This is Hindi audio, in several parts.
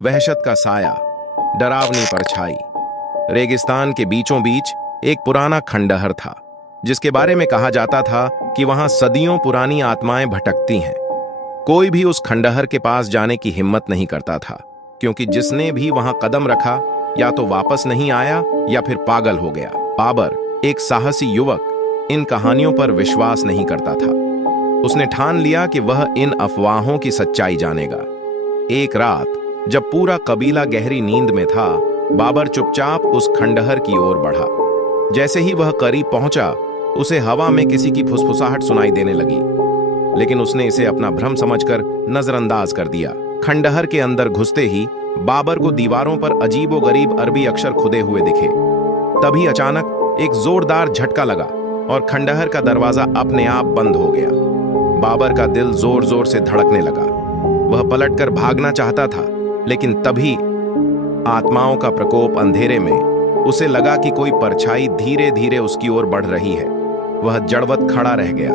वहशत का साया, डरावनी परछाई। रेगिस्तान के बीचों बीच एक पुराना खंडहर था, जिसके बारे में कहा जाता था कि वहां सदियों पुरानी आत्माएं भटकती हैं। कोई भी उस खंडहर के पास जाने की हिम्मत नहीं करता था, क्योंकि जिसने भी वहां कदम रखा या तो वापस नहीं आया या फिर पागल हो गया। बाबर, एक साहसी युवक, इन कहानियों पर विश्वास नहीं करता था। उसने ठान लिया कि वह इन अफवाहों की सच्चाई जानेगा। एक रात जब पूरा कबीला गहरी नींद में था, बाबर चुपचाप उस खंडहर की ओर बढ़ा। जैसे ही वह करीब पहुंचा, उसे हवा में किसी की फुसफुसाहट सुनाई देने लगी, लेकिन उसने इसे अपना भ्रम समझकर नजरअंदाज कर दिया। खंडहर के अंदर घुसते ही बाबर को दीवारों पर अजीबोगरीब अरबी अक्षर खुदे हुए दिखे। तभी अचानक एक जोरदार झटका लगा और खंडहर का दरवाजा अपने आप बंद हो गया। बाबर का दिल जोर जोर से धड़कने लगा। वह पलटकर भागना चाहता था, लेकिन तभी आत्माओं का प्रकोप अंधेरे में उसे लगा कि कोई परछाई धीरे धीरे उसकी ओर बढ़ रही है। वह जड़वत खड़ा रह गया।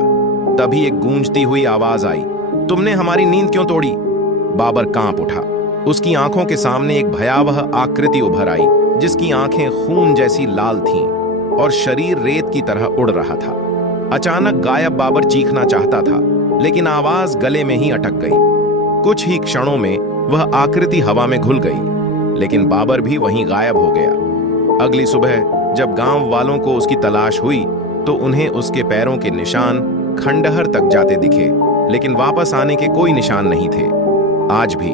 तभी एक गूंजती हुई आवाज आई, तुमने हमारी नींद क्यों तोड़ी? बाबर कांप उठा। उसकी आंखों के सामने एक भयावह आकृति उभर आई, जिसकी आंखें खून जैसी लाल थीं और शरीर रेत की तरह उड़ रहा था। अचानक गायब बाबर चीखना चाहता था, लेकिन आवाज गले में ही अटक गई। कुछ ही क्षणों में वह आकृति हवा में घुल गई, लेकिन बाबर भी वहीं गायब हो गया। अगली सुबह जब गांव वालों को उसकी तलाश हुई, तो उन्हें उसके पैरों के निशान खंडहर तक जाते दिखे, लेकिन वापस आने के कोई निशान नहीं थे। आज भी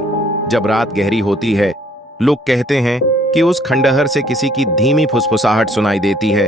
जब रात गहरी होती है, लोग कहते हैं कि उस खंडहर से किसी की धीमी फुसफुसाहट सुनाई देती है,